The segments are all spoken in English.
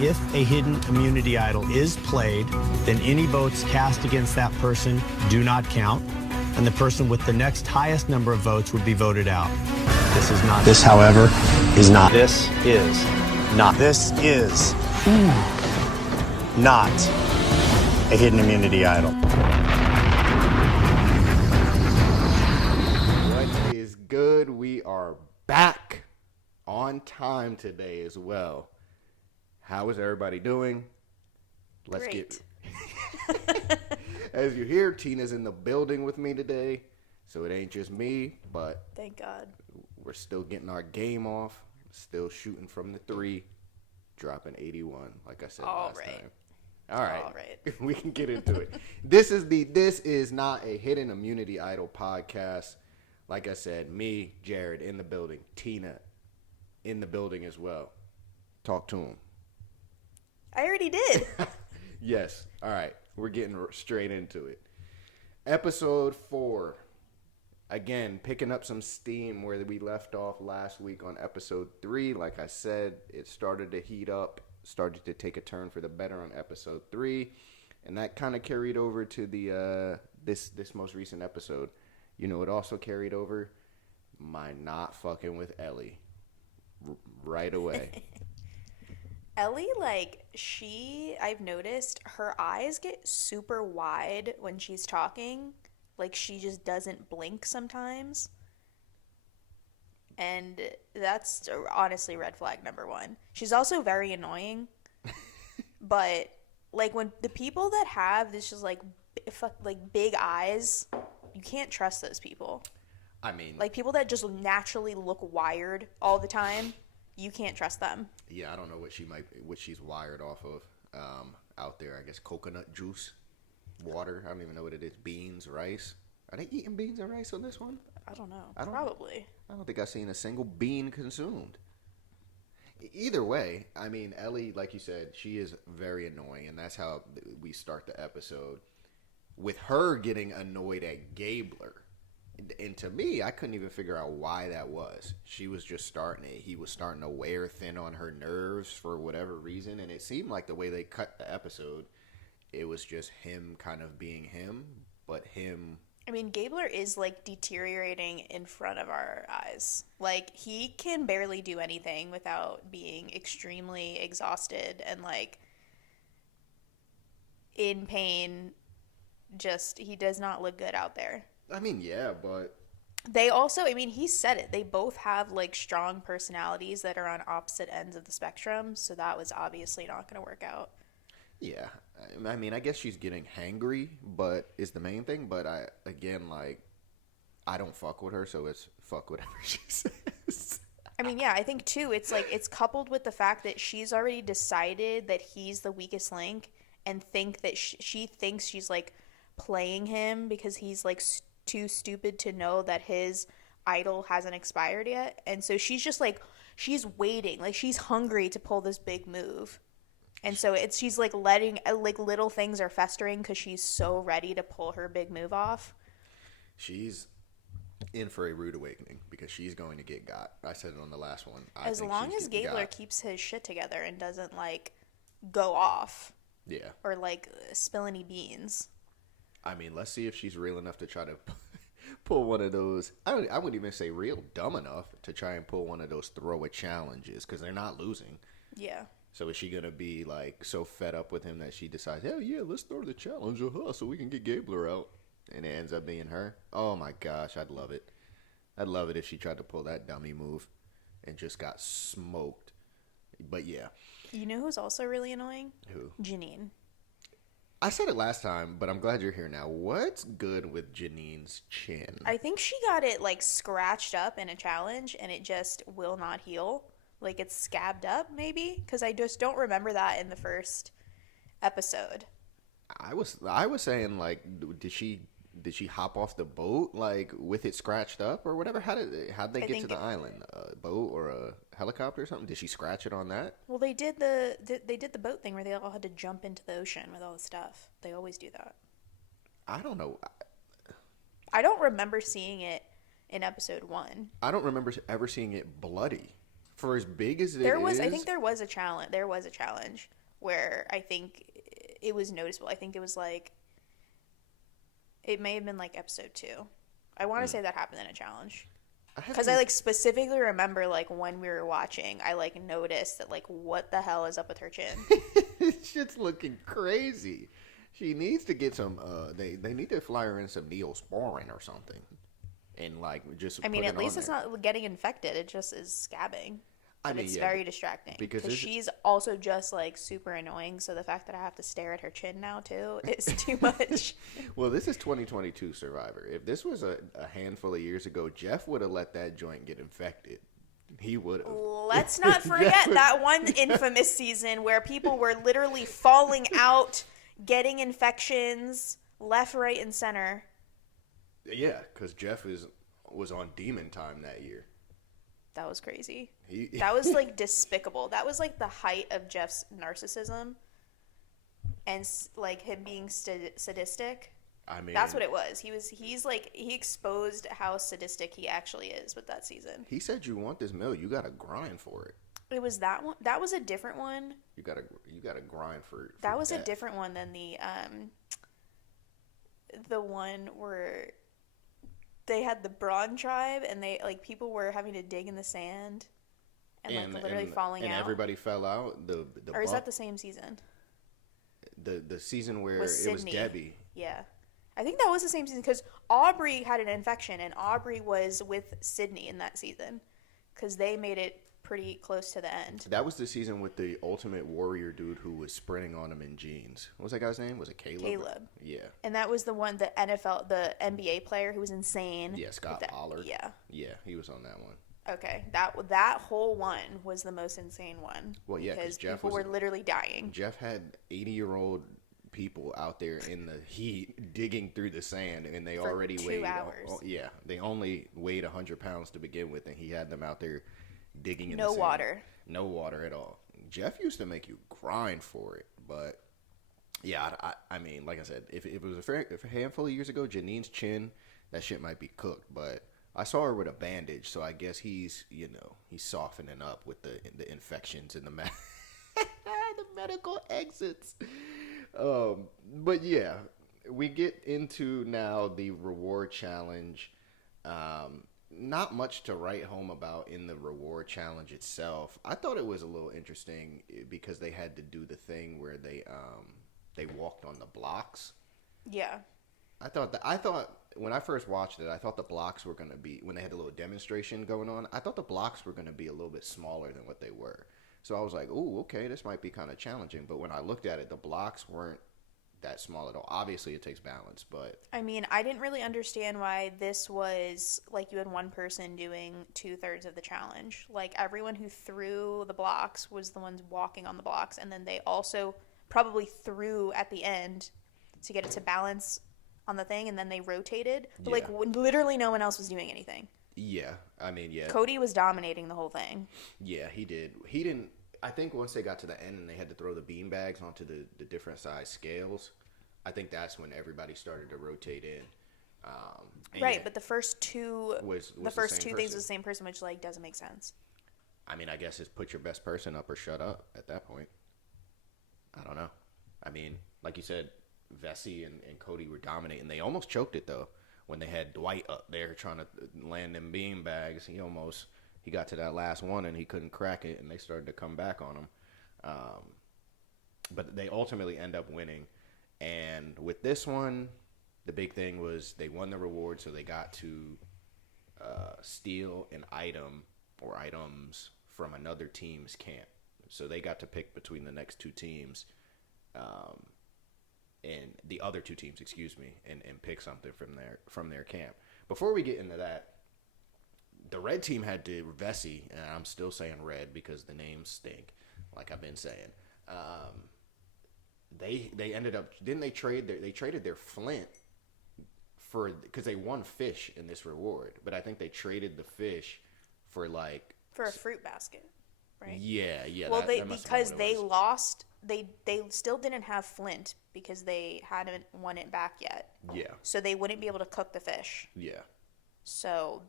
if a hidden immunity idol is played, then any votes cast against that person do not count, and the person with the next highest number of votes would be voted out. This is not. This, however, is not. This is not. This is not a hidden immunity idol. What is good? We are back on time today as well. How is everybody doing? Let's Great. As you hear, Tina's in the building with me today, so it ain't just me, but Thank God. we're still getting our game off, still shooting from the three, dropping 81, like I said last time. All right. We can get into it. This is not a hidden immunity idol podcast. Like I said, me, Jared in the building, Tina in the building as well. Talk to him. I already did. Yes. All right. We're getting straight into it. Episode 4. Again, picking up some steam where we left off last week on episode 3. Like I said, it started to heat up, started to take a turn for the better on episode 3. And that kind of carried over to the this most recent episode. You know, it also carried over my not fucking with Ellie right away. Ellie, I've noticed her eyes get super wide when she's talking. Like, she just doesn't blink sometimes. And that's honestly red flag number 1. She's also very annoying. But, like, when the people that have this just, like big eyes, you can't trust those people. I mean, like, people that just naturally look wired all the time, you can't trust them. Yeah, I don't know what she's wired off of out there. I guess coconut juice, water. I don't even know what it is. Beans, rice. Are they eating beans and rice on this one? I don't know. Probably. I don't think I've seen a single bean consumed. Either way, I mean, Ellie, like you said, she is very annoying, and that's how we start the episode. With her getting annoyed at Gabler. And to me, I couldn't even figure out why that was. She was just starting it. He was starting to wear thin on her nerves for whatever reason. And it seemed like the way they cut the episode, it was just him kind of being him. But him... I mean, Gabler is, like, deteriorating in front of our eyes. Like, he can barely do anything without being extremely exhausted and, like, in pain. Just, he does not look good out there. I mean, yeah, but... They also, I mean, he said it. They both have, like, strong personalities that are on opposite ends of the spectrum, so that was obviously not going to work out. Yeah. I mean, I guess she's getting hangry, but is the main thing. But I don't fuck with her, so it's fuck whatever she says. I mean, yeah, I think, too, it's, like, it's coupled with the fact that she's already decided that he's the weakest link and think that she thinks she's, like, playing him because he's, like, too stupid to know that his idol hasn't expired yet. And so she's just like, she's waiting, like she's hungry to pull this big move. And so she's like letting, like, little things are festering because she's so ready to pull her big move off. She's in for a rude awakening because she's going to get got. I said it on the last one. As long as Gabler keeps his shit together and doesn't, like, go off. Yeah. Or, like, spill any beans. I mean, let's see if she's real enough to try to pull one of those. I wouldn't even say real dumb enough to try and pull one of those throw-a challenges because they're not losing. Yeah. So is she going to be, like, so fed up with him that she decides, hell yeah, let's throw the challenge so we can get Gabler out. And it ends up being her. Oh, my gosh, I'd love it. I'd love it if she tried to pull that dummy move and just got smoked. But, yeah. You know who's also really annoying? Who? Jeanine. I said it last time, but I'm glad you're here now. What's good with Janine's chin? I think she got it, like, scratched up in a challenge, and it just will not heal. Like, it's scabbed up, maybe? Because I just don't remember that in the first episode. I was saying, like, did she hop off the boat, like, with it scratched up or whatever? How'd they get to the island? A boat or a helicopter or something? Did she scratch it on that? Well, they did the boat thing where they all had to jump into the ocean with all the stuff. They always do that. I don't know. I don't remember seeing it in episode 1. I don't remember ever seeing it bloody For as big as I think there was a challenge. There was a challenge where I think it was noticeable. I think it was like, it may have been like episode 2. I want to say that happened in a challenge. Because I like specifically remember like when we were watching, I like noticed that like what the hell is up with her chin? Shit's looking crazy. She needs to get some. They need to fly her in some Neosporin or something, and like just. I mean, at least it's not getting infected. It just is scabbing. I mean, it's very distracting because she's also just like super annoying. So the fact that I have to stare at her chin now too is too much. Well, this is 2022 Survivor. If this was a handful of years ago, Jeff would have let that joint get infected. He would have. Let's not forget that one infamous season where people were literally falling out, getting infections left, right, and center. Yeah, because Jeff was on demon time that year. That was crazy. That was like despicable. That was like the height of Jeff's narcissism and like him being sadistic. I mean, that's what it was. He exposed how sadistic he actually is with that season. He said, "You want this meal, you gotta grind for it." It was that one. That was a different one. You gotta grind for that was death. A different one than the one where they had the Braun tribe and they like people were having to dig in the sand and like literally falling out. And everybody fell out. Or is that the same season? The season where it was Debbie. Yeah. I think that was the same season because Aubrey had an infection and Aubrey was with Sydney in that season because they made it pretty close to the end. That was the season with the Ultimate Warrior dude who was sprinting on him in jeans. What was that guy's name? Was it Caleb? Caleb. Yeah. And that was the the NBA player who was insane. Yeah, Scott Pollard. Yeah. Yeah, he was on that one. Okay, that whole one was the most insane one. Well, yeah, because people were literally dying. Jeff had 80-year-old people out there in the heat digging through the sand, and they for already 2 weighed. hours. Yeah, they only weighed 100 pounds to begin with, and he had them out there digging in the no sand. water. No water at all. Jeff used to make you grind for it, but yeah, I mean, like I said, if it was a handful of years ago, Jeanine's chin, that shit might be cooked, but I saw her with a bandage, so I guess he's softening up with the infections and the medical exits. But yeah, we get into now the reward challenge. Not much to write home about in the reward challenge itself. I thought it was a little interesting because they had to do the thing where they walked on the blocks. Yeah. I thought when I first watched it, I thought the blocks were going to be, when they had the little demonstration going on, I thought the blocks were going to be a little bit smaller than what they were. So I was like, ooh, okay, this might be kind of challenging. But when I looked at it, the blocks weren't that small at all. Obviously, it takes balance, but... I mean, I didn't really understand why this was, like, you had one person doing 2/3 of the challenge. Like, everyone who threw the blocks was the ones walking on the blocks, and then they also probably threw at the end to get it to balance on the thing, and then they rotated. But, like, literally no one else was doing anything. Yeah, I mean, yeah. Cody was dominating the whole thing. Yeah, he did. He didn't... I think once they got to the end and they had to throw the bean bags onto the different size scales, I think that's when everybody started to rotate in. Right, but the first two was the first two things was the same person, which like doesn't make sense. I mean, I guess it's put your best person up or shut up at that point. I don't know. I mean, like you said, Vesey and Cody were dominating. They almost choked it though when they had Dwight up there trying to land them bean bags. He got to that last one and he couldn't crack it, and they started to come back on him. But they ultimately end up winning. And with this one, the big thing was they won the reward, so they got to steal an item or items from another team's camp. So they got to pick between the next two teams, and the other two teams, and pick something from their camp. Before we get into that, the red team had to Vesey, and I'm still saying red because the names stink, like I've been saying. They ended up, didn't they traded their flint because they won fish in this reward, but I think they traded the fish for a fruit basket, right? Yeah. Well, because they lost, they still didn't have flint because they hadn't won it back yet. Yeah. So they wouldn't be able to cook the fish. Yeah. So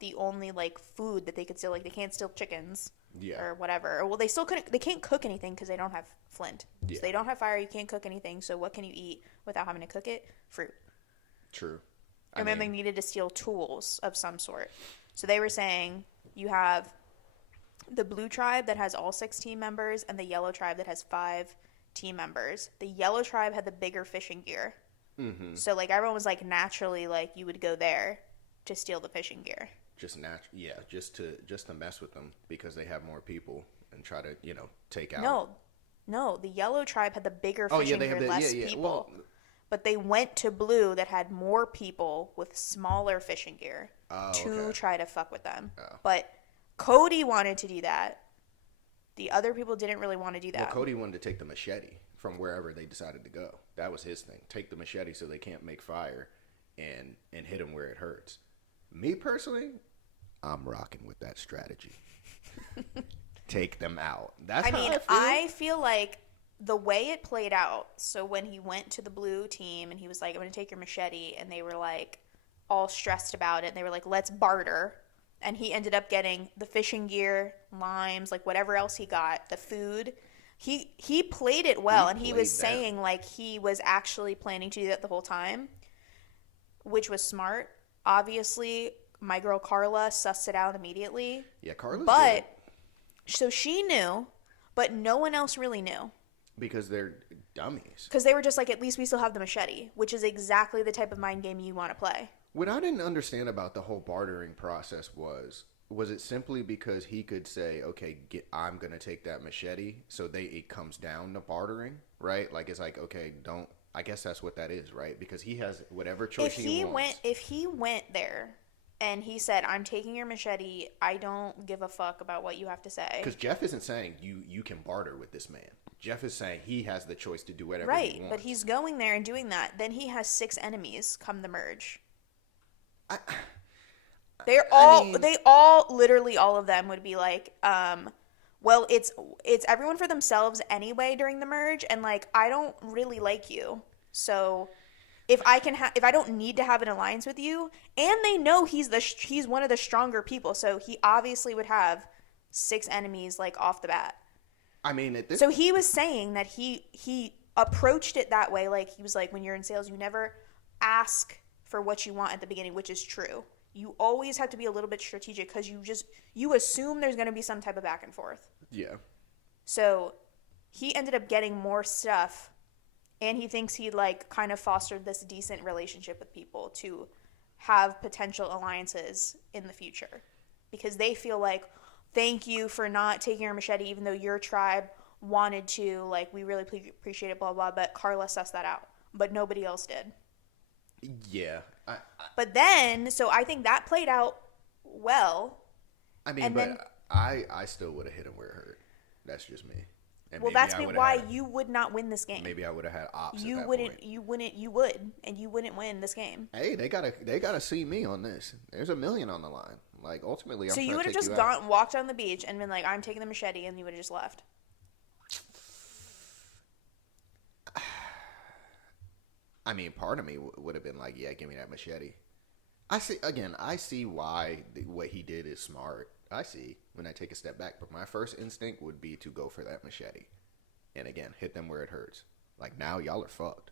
the only food that they could steal, they can't steal chickens. Yeah. Or whatever. Well, they can't cook anything because they don't have flint. Yeah. So they don't have fire. You can't cook anything. So what can you eat without having to cook it? Fruit. True. And then they needed to steal tools of some sort. So they were saying you have the blue tribe that has all 6 team members and the yellow tribe that has 5 team members. The yellow tribe had the bigger fishing gear. Mm-hmm. So, like, everyone was, like, naturally, like, you would go there to steal the fishing gear. Just to mess with them because they have more people and try to, take out. No, the yellow tribe had the bigger fishing gear, less people. Well, but they went to blue that had more people with smaller fishing gear to try to fuck with them. Oh. But Cody wanted to do that. The other people didn't really want to do that. Well, Cody wanted to take the machete from wherever they decided to go. That was his thing. Take the machete so they can't make fire and hit them where it hurts. Me personally, I'm rocking with that strategy. Take them out. I feel like the way it played out, so when he went to the blue team and he was like, I'm going to take your machete, and they were like all stressed about it, and they were like, let's barter. And he ended up getting the fishing gear, limes, like whatever else he got, the food. He played it well, and he was saying like he was actually planning to do that the whole time, which was smart. Obviously, my girl Carla sussed it out immediately. Yeah, Carla's good. But so she knew, but no one else really knew. Because they're dummies. Because they were just like, at least we still have the machete, which is exactly the type of mind game you want to play. What I didn't understand about the whole bartering process was it simply because he could say, okay, I'm going to take that machete, so it comes down to bartering, right? Like, it's like, okay, I guess that's what that is, right? Because he has whatever choice he wants. If he went there and he said, I'm taking your machete, I don't give a fuck about what you have to say. Because Jeff isn't saying you can barter with this man. Jeff is saying he has the choice to do whatever he wants. Right, but he's going there and doing that. Then he has 6 enemies come the merge. Literally all of them would be like, well, it's everyone for themselves anyway during the merge, and like, I don't really like you. So if I don't need to have an alliance with you, and they know he's one of the stronger people, so he obviously would have 6 enemies like off the bat. I mean, so he was saying that he approached it that way. Like, he was like, when you're in sales, you never ask for what you want at the beginning, which is true. You always have to be a little bit strategic because you assume there's going to be some type of back and forth. Yeah. So he ended up getting more stuff, and he thinks he like kind of fostered this decent relationship with people to have potential alliances in the future, because they feel like, thank you for not taking our machete, even though your tribe wanted to. Like, we really appreciate it, blah, blah. But Carla sussed that out. But nobody else did. Yeah. But then, so I think that played out well. I mean, I still would have hit him where it hurt. That's just me. And well, that's why you would not win this game. Maybe I would have had ops. You wouldn't, and you wouldn't win this game. Hey, they gotta see me on this. There's $1 million on the line. Like, ultimately, I'm so you would have just walked on the beach and been like, I'm taking the machete, and you would have just left. I mean, part of me would have been like, yeah, give me that machete. I see why what he did is smart. I see when I take a step back, but my first instinct would be to go for that machete. And again, hit them where it hurts. Like, now y'all are fucked.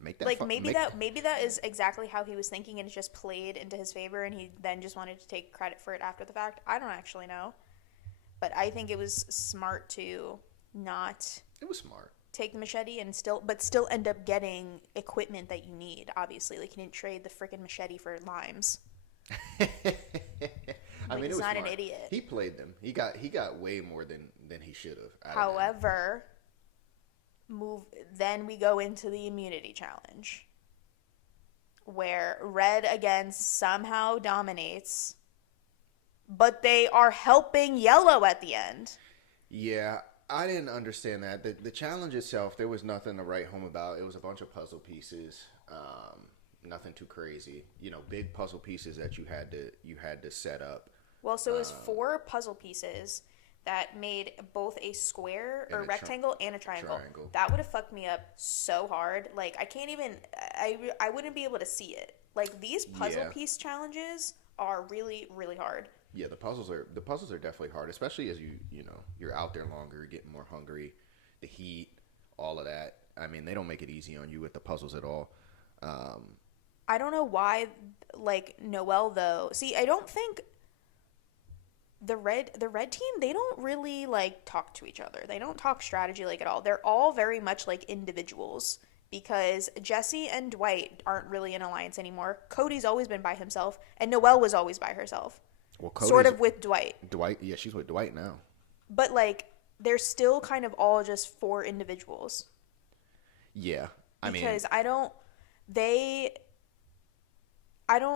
Make that like maybe that is exactly how he was thinking, and it just played into his favor, and he then just wanted to take credit for it after the fact. I don't actually know, but I think it was smart to not. It was smart. Take the machete and still end up getting equipment that you need. Obviously, like, he didn't trade the freaking machete for limes. I mean, he's not an idiot. He played them. He got way more than he should have. However, then we go into the immunity challenge, where Red again somehow dominates, but they are helping Yellow at the end. Yeah, I didn't understand that. The challenge itself, there was nothing to write home about. It was a bunch of puzzle pieces. Nothing too crazy. Big puzzle pieces that you had to set up. Well, so it was 4 puzzle pieces that made both a square or rectangle and a triangle. That would have fucked me up so hard. Like, I can't even, I wouldn't be able to see it. Like, these puzzle piece challenges are really, really hard. Yeah, the puzzles are definitely hard, especially as you're out there longer, getting more hungry, the heat, all of that. I mean, they don't make it easy on you with the puzzles at all. I don't know why, like Noelle though. See, I don't think the red team, they don't really like talk to each other. They don't talk strategy like at all. They're all very much like individuals because Jesse and Dwight aren't really in alliance anymore. Cody's always been by himself, and Noelle was always by herself. Well, Cody's, sort of with Dwight. Yeah, she's with Dwight now. But like they're still kind of all just four individuals. Yeah, because I don't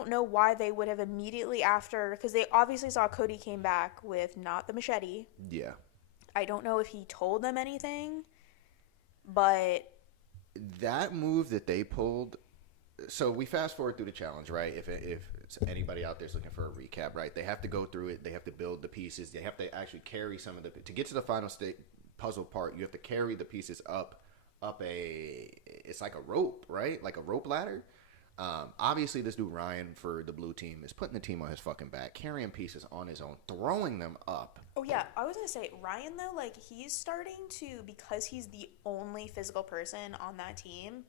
know why they would have immediately after, because they obviously saw Cody came back with not the machete. Yeah. I don't know if he told them anything, but that move that they pulled. So we fast forward through the challenge, right? If anybody out there's looking for a recap, right? They have to go through it. They have to build the pieces. They have to actually carry some of to get to the final state puzzle part. You have to carry the pieces up it's like a rope, right? Like a rope ladder. Obviously, this dude Ryan for the blue team is putting the team on his fucking back, carrying pieces on his own, throwing them up. Oh yeah, I was gonna say Ryan though, like he's starting to, because he's the only physical person on that team,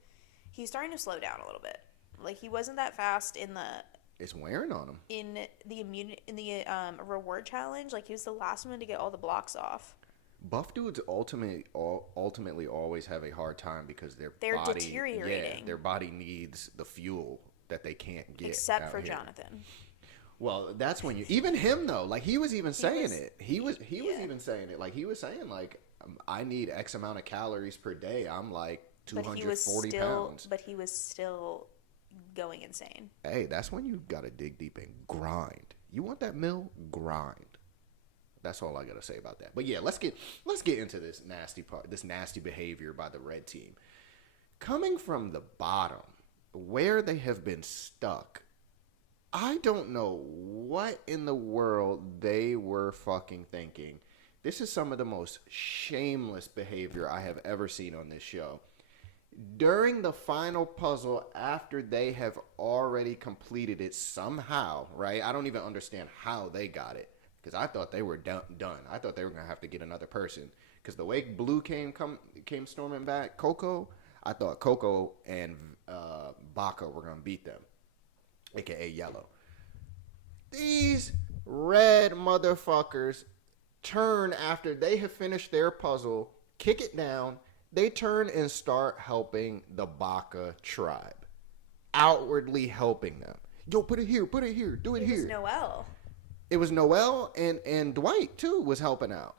he's starting to slow down a little bit. Like he wasn't that fast in the. It's wearing on him. In the reward challenge, like he was the last one to get all the blocks off. Buff dudes ultimately always have a hard time because their body, deteriorating. Yeah, their body needs the fuel that they can't get. Except for here. Jonathan. Well, that's when even him though, like he was even saying it. He was even saying it. Like he was saying like I need X amount of calories per day. I'm like 240 pounds. But he was still going insane. Hey, that's when you gotta dig deep and grind. You want that meal? Grind. That's all I gotta say about that. But yeah, let's get into this nasty part, this nasty behavior by the red team. Coming from the bottom, where they have been stuck, I don't know what in the world they were fucking thinking. This is some of the most shameless behavior I have ever seen on this show. During the final puzzle, after they have already completed it somehow, right? I don't even understand how they got it. Because I thought they were done. I thought they were going to have to get another person. Because the way Blue came storming back, Coco, I thought Coco and Baca were going to beat them, a.k.a. Yellow. These red motherfuckers turn after they have finished their puzzle, kick it down, they turn and start helping the Baca tribe. Outwardly helping them. Yo, put it here, do it here. It was Noelle. It was Noelle and Dwight, too, was helping out.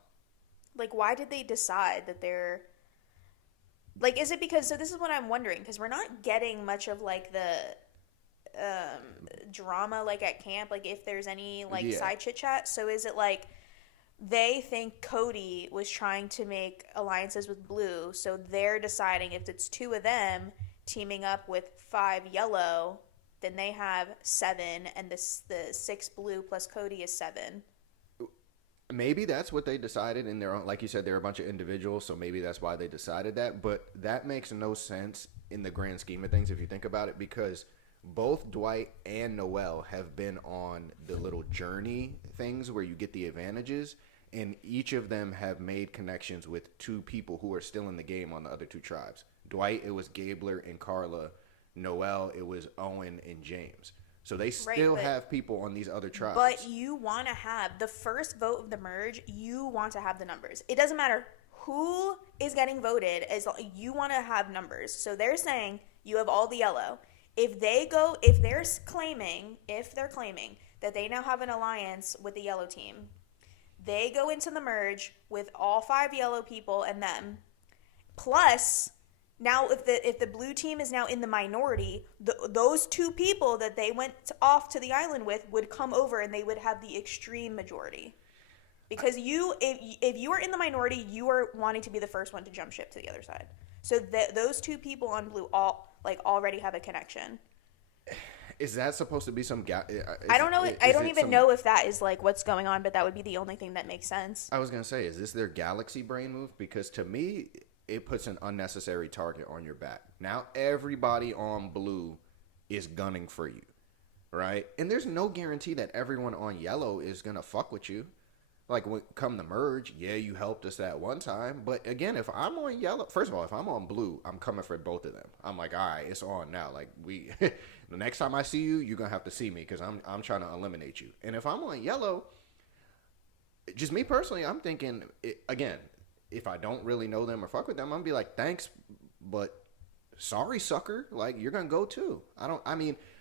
Like, why did they decide that they're... Like, is it because... So this is what I'm wondering, because we're not getting much of, like, the drama, like, at camp, like, if there's any, like, side chit-chat. So is it, like, they think Cody was trying to make alliances with Blue, so they're deciding if it's two of them teaming up with 5 yellow... Then they have 7, and the 6 blue plus Cody is 7. Maybe that's what they decided in their own. Like you said, they're a bunch of individuals, so maybe that's why they decided that. But that makes no sense in the grand scheme of things if you think about it, because both Dwight and Noelle have been on the little journey things where you get the advantages, and each of them have made connections with 2 people who are still in the game on the other 2 tribes. Dwight, it was Gabler and Carla. Noelle, it was Owen and James. So they still have people on these other tribes. But you want to have the first vote of the merge, you want to have the numbers. It doesn't matter who is getting voted, as you want to have numbers. So they're saying you have all the yellow. If they're claiming that they now have an alliance with the yellow team, they go into the merge with all 5 yellow people and them. Plus, now, if the blue team is now in the minority, those 2 people that they went off to the island with would come over and they would have the extreme majority. Because if you are in the minority, you are wanting to be the first one to jump ship to the other side. So those 2 people on blue already have a connection. Is that supposed to be some? I don't know. I don't even know if that is like what's going on, but that would be the only thing that makes sense. I was gonna say, is this their galaxy brain move? Because to me, it puts an unnecessary target on your back. Now everybody on blue is gunning for you. right? And there's no guarantee that everyone on yellow is gonna fuck with you. Like, when come the merge, yeah, you helped us that one time. But again, if I'm on yellow, first of all, if I'm on blue, I'm coming for both of them. I'm like, all right, it's on now. Like, the next time I see you, you're gonna have to see me because I'm trying to eliminate you. And if I'm on yellow, just me personally, I'm thinking, again, if I don't really know them or fuck with them, I'm gonna be like, thanks, but sorry, sucker. Like, you're gonna go too.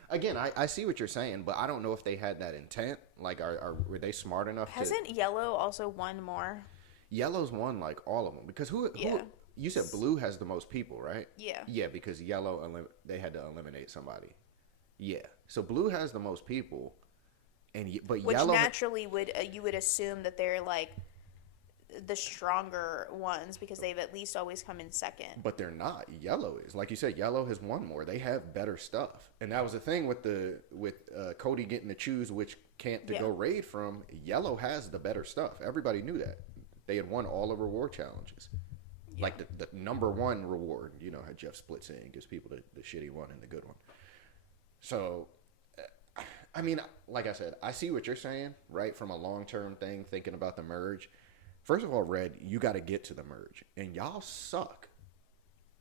Again, I see what you're saying, but I don't know if they had that intent. Like, were they smart enough? Hasn't Yellow also won more? Yellow's won like all of them because who you said blue has the most people, right? Yeah. Yeah, because yellow they had to eliminate somebody. Yeah, so blue has the most people, but which yellow naturally you would assume that they're like the stronger ones because they've at least always come in second. But they're not. Yellow is, like you said, yellow has won more. They have better stuff, and that was the thing with Cody getting to choose which camp to go raid from. Yellow has the better stuff. Everybody knew that. They had won all the reward challenges, like the number one reward. You know how Jeff splits in, gives people the shitty one and the good one. So, I mean, like I said, I see what you're saying, right? From a long-term thing, thinking about the merge. First of all, Red, you got to get to the merge, and y'all suck.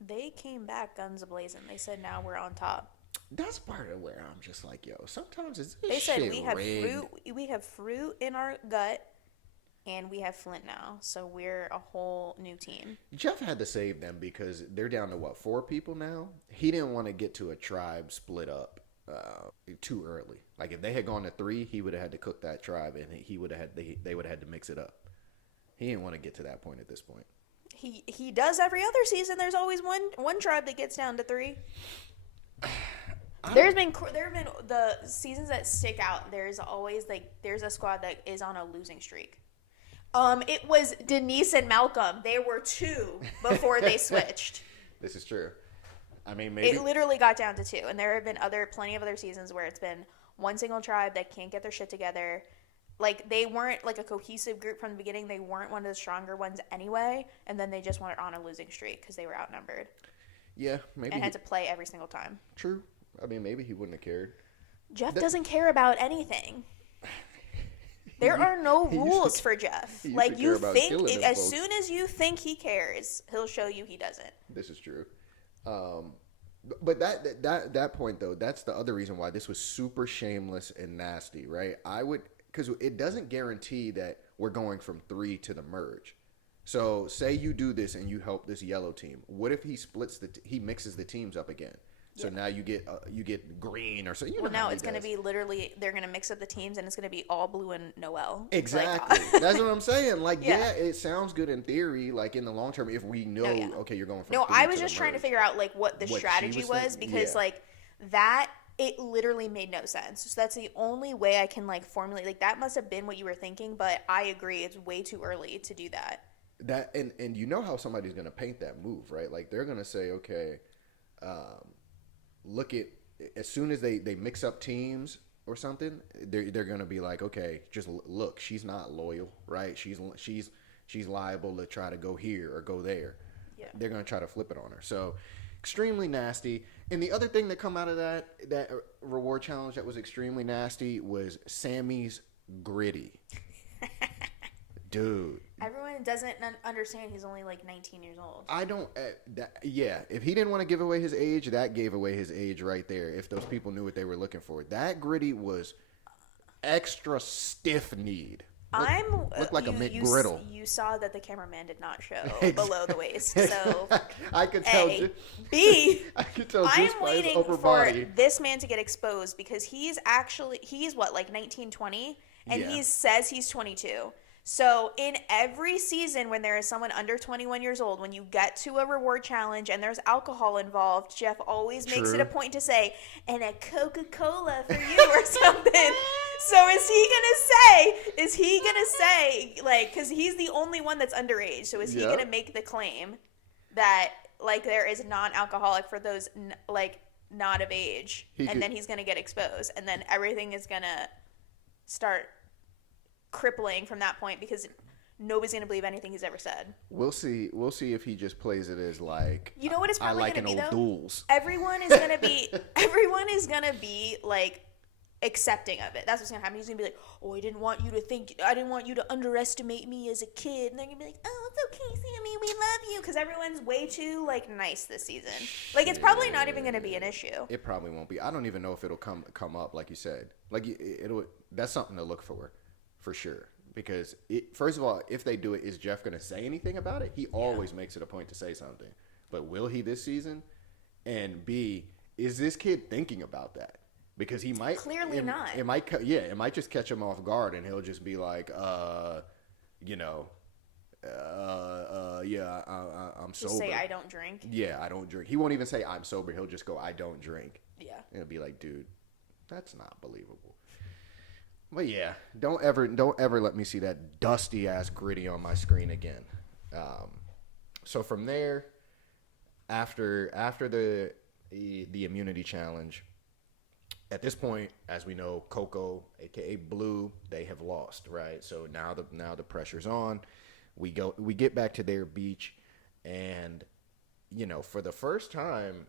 They came back guns a-blazing. They said, now we're on top. That's part of where I'm just like, yo, sometimes it's this They said shit we have rigged. we have fruit in our gut, and we have Flint now, so we're a whole new team. Jeff had to save them because they're down to, 4 people now? He didn't want to get to a tribe split up too early. Like, if they had gone to 3, he would have had to cook that tribe, and they would have had to mix it up. He didn't want to get to that point at this point. He does every other season. There's always one tribe that gets down to 3. There have been the seasons that stick out. There's always there's a squad that is on a losing streak. It was Denise and Malcolm. They were 2 before they switched. This is true. I mean, maybe it literally got down to 2, and there have been plenty of other seasons where it's been one single tribe that can't get their shit together. Like, they weren't like a cohesive group from the beginning. They weren't one of the stronger ones anyway, and then they just went on a losing streak because they were outnumbered. Yeah, maybe. And had to play every single time. True. I mean, maybe he wouldn't have cared. Jeff doesn't care about anything. There are no rules for Jeff. Like, you think, as soon as you think he cares, he'll show you he doesn't. This is true. But that point, though, that's the other reason why this was super shameless and nasty, right? Because it doesn't guarantee that we're going from 3 to the merge. So say you do this and you help this yellow team. What if he he mixes the teams up again? So now you get green or so. Well, now it's going to be literally, they're going to mix up the teams and it's going to be all blue and Noelle. Exactly. That's what I'm saying. Like, yeah, it sounds good in theory. Like, in the long term, if we know, okay, you're going from 3 I was to just the trying to merge. figure out like what the strategy was because like that. It literally made no sense. So that's the only way I can like formulate. Like, that must have been what you were thinking, but I agree, it's way too early to do that. That and you know how somebody's gonna paint that move, right? Like, they're gonna say, okay, look at, as soon as they mix up teams or something, they're gonna be like, okay, just look, she's not loyal, right? She's liable to try to go here or go there. Yeah. They're gonna try to flip it on her. So extremely nasty. And the other thing that come out of that reward challenge that was extremely nasty was Sammy's Griddy. Dude. Everyone doesn't understand he's only like 19 years old. I don't. If he didn't want to give away his age, that gave away his age right there. If those people knew what they were looking for, that Griddy was extra stiff-kneed. Looked like a McGriddle. You saw that the cameraman did not show below the waist, so I could tell. B. I could tell. I'm just by his waiting upper for body. this man to get exposed because he's what, like 19, 20, and he says he's 22. So in every season when there is someone under 21 years old, when you get to a reward challenge and there's alcohol involved, Jeff always makes it a point to say, and a Coca-Cola for you or something. So is he gonna say, like, because he's the only one that's underage, so is he gonna make the claim that, like, there is non-alcoholic for those, like, not of age, then he's gonna get exposed, and then everything is gonna start crippling from that point because nobody's gonna believe anything he's ever said. We'll see if he just plays it as like, you know what it's probably I like gonna an be old though? duels. Everyone is gonna be like accepting of it. That's what's gonna happen. He's gonna be like, oh, I didn't want you to underestimate me as a kid. And they're gonna be like, oh, it's okay, Sammy, we love you. Because everyone's way too, like, nice this season. Like, it's probably not even gonna be an issue. It probably won't be. I don't even know if it'll come up, like you said. Like, it'll. That's something to look for sure. Because, first of all, if they do it, is Jeff gonna say anything about it? He always makes it a point to say something. But will he this season? And B, is this kid thinking about that? Because he might clearly not. It might just catch him off guard, and he'll just be like, I'm Just sober. say I don't drink. Yeah, I don't drink. He won't even say I'm sober. He'll just go, I don't drink. Yeah. And it'll be like, dude, that's not believable. But yeah, don't ever let me see that dusty ass Griddy on my screen again. So from there, after the immunity challenge. At this point, as we know, Coco, aka Blue, they have lost, right? So now the pressure's on. We get back to their beach, and for the first time,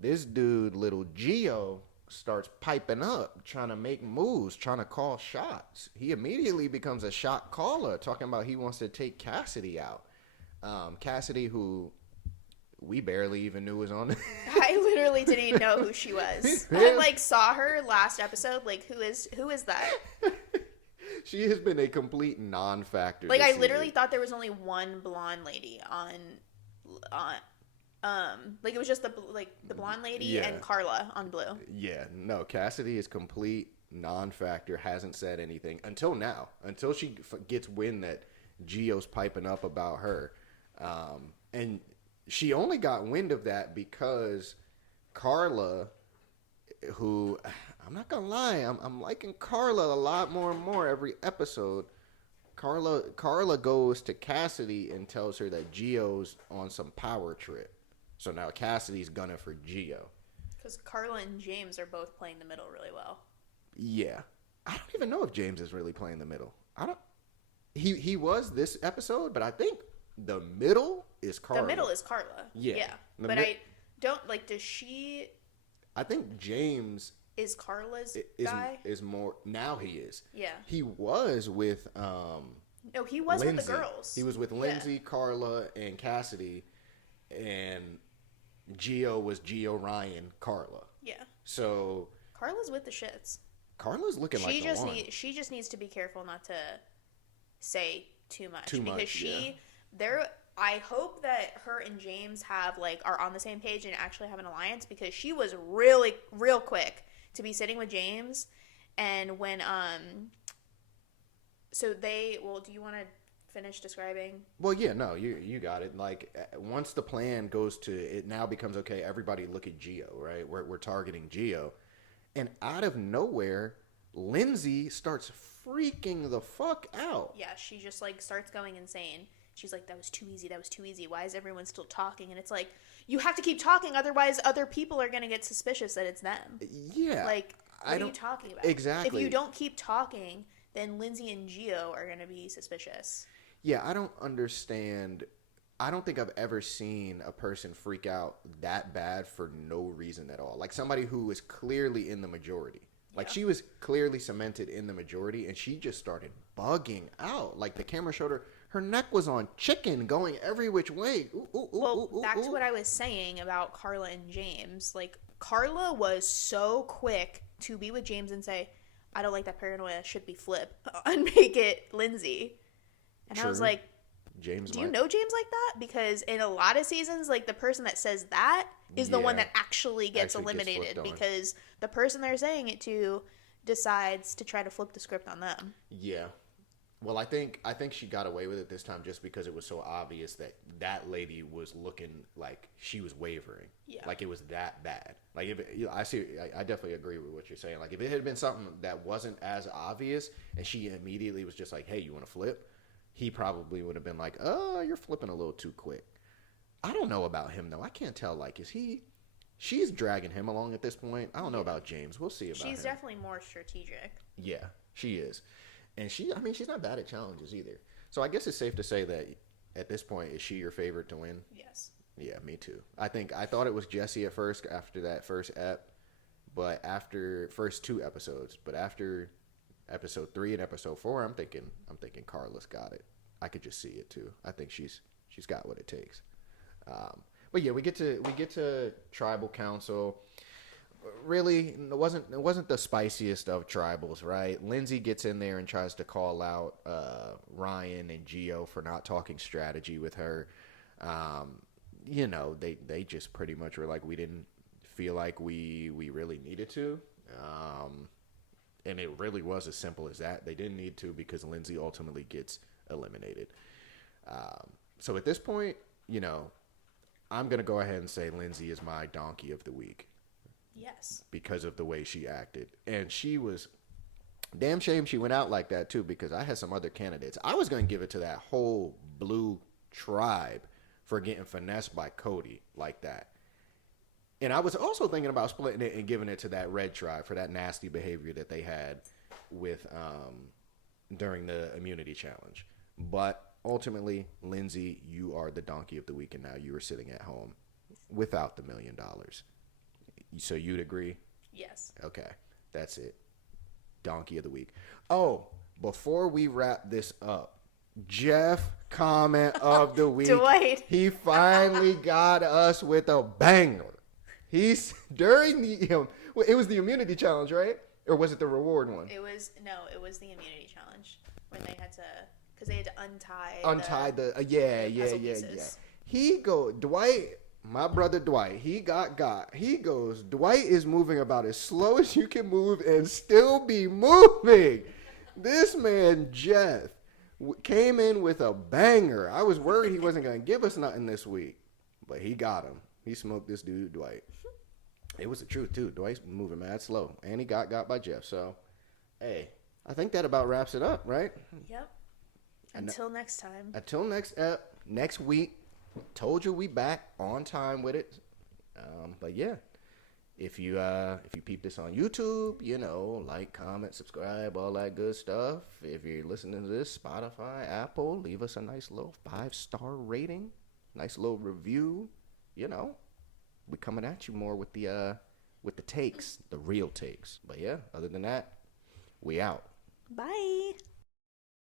this dude, little Gio, starts piping up, trying to make moves, trying to call shots. He immediately becomes a shot caller, talking about he wants to take Cassidy out. Cassidy, who we barely even knew was on it. I literally didn't even know who she was. I saw her last episode. Like, who is that? She has been a complete non-factor. Like, I literally thought there was only one blonde lady on it was just the blonde lady and Carla on Blue. Yeah, no, Cassidy is complete non-factor. Hasn't said anything until now. Until she gets wind that Gio's piping up about her, and. She only got wind of that because Carla, who, I'm not going to lie, I'm liking Carla a lot more and more every episode. Carla goes to Cassidy and tells her that Gio's on some power trip. So now Cassidy's gunning for Gio. Because Carla and James are both playing the middle really well. Yeah. I don't even know if James is really playing the middle. He was this episode, but I think the middle is Carla. The middle is Carla. Yeah. But I don't, does she... I think James... Is Carla's guy? Is more... Now he is. Yeah. He was with... No, he was Lindsay. With the girls. He was with Lindsay, Carla, and Cassidy. And Gio was Gio, Ryan, Carla. Yeah. So... Carla's with the shits. Carla's looking like the one. She just needs to be careful not to say too much. Yeah. I hope that her and James are on the same page and actually have an alliance, because she was really real quick to be sitting with James, and when do you want to finish describing? Well, yeah, no, you got it. Once the plan goes to, it now becomes okay, everybody look at Gio, right? We're targeting Gio, and out of nowhere, Lindsay starts freaking the fuck out. Yeah, she just starts going insane. She's like, that was too easy. Why is everyone still talking? And it's like, you have to keep talking, otherwise other people are going to get suspicious that it's them. Yeah. What are you talking about? Exactly. If you don't keep talking, then Lindsay and Gio are going to be suspicious. Yeah, I don't understand. I don't think I've ever seen a person freak out that bad for no reason at all. Like somebody who is clearly in the majority. Like, she was clearly cemented in the majority, and she just started bugging out. Like, the camera showed her neck was on chicken, going every which way. Back to what I was saying about Carla and James. Carla was so quick to be with James and say, I don't like that paranoia, should be flip, and make it Lindsay. And True. I was like, James, do you know James like that? Because in a lot of seasons, the person that says that is the one that actually gets eliminated, because the person they're saying it to decides to try to flip the script on them. Yeah. Well, I think she got away with it this time just because it was so obvious that lady was looking like she was wavering. Yeah. Like it was that bad. Like I definitely agree with what you're saying. Like if it had been something that wasn't as obvious and she immediately was just like, "Hey, you want to flip?" He probably would have been like, "Oh, you're flipping a little too quick." I don't know about him though. I can't tell. She's dragging him along at this point. I don't know about James. We'll see about him. She's definitely more strategic. Yeah, she is. And she's not bad at challenges either. So I guess it's safe to say that at this point, is she your favorite to win? Yes. Yeah, me too. I thought it was Jessie at first after that first ep, but after first 2 episodes, but after episode 3 and episode 4, I'm thinking Carla's got it. I could just see it too. I think she's got what it takes. But yeah, we get to tribal council. Really, it wasn't the spiciest of tribals, right? Lindsay gets in there and tries to call out Ryan and Gio for not talking strategy with her. You know, they just pretty much were like, we didn't feel like we really needed to. And it really was as simple as that. They didn't need to because Lindsay ultimately gets eliminated. So at this point, you know, I'm going to go ahead and say Lindsay is my donkey of the week. Yes. Because of the way she acted. And she was, damn shame she went out like that too, because I had some other candidates. I was going to give it to that whole blue tribe for getting finessed by Cody like that. And I was also thinking about splitting it and giving it to that red tribe for that nasty behavior that they had with during the immunity challenge. But ultimately, Lindsay, you are the donkey of the week, and now you are sitting at home without the $1 million. So you'd agree? Yes. Okay, that's it. Donkey of the week. Oh, before we wrap this up, Jeff comment of the week. Dwight. He finally got us with a banger. He's during the it was the immunity challenge, right? Or was it the reward one? It was the immunity challenge when they had to, because they had to untie the He Dwight, my brother Dwight, he got. He goes, Dwight is moving about as slow as you can move and still be moving. This man Jeff came in with a banger. I was worried he wasn't going to give us nothing this week, but he got him. He smoked this dude, Dwight. It was the truth, too. Dwight's moving mad slow. And he got by Jeff. So, hey, I think that about wraps it up, right? Yep. Until next time. Until next week. Told you we back on time with it. But, yeah. If you peep this on YouTube, you know, like, comment, subscribe, all that good stuff. If you're listening to this, Spotify, Apple, leave us a nice little 5-star rating. Nice little review. You know, we coming at you more with the takes, the real takes. But yeah, other than that, we out. Bye.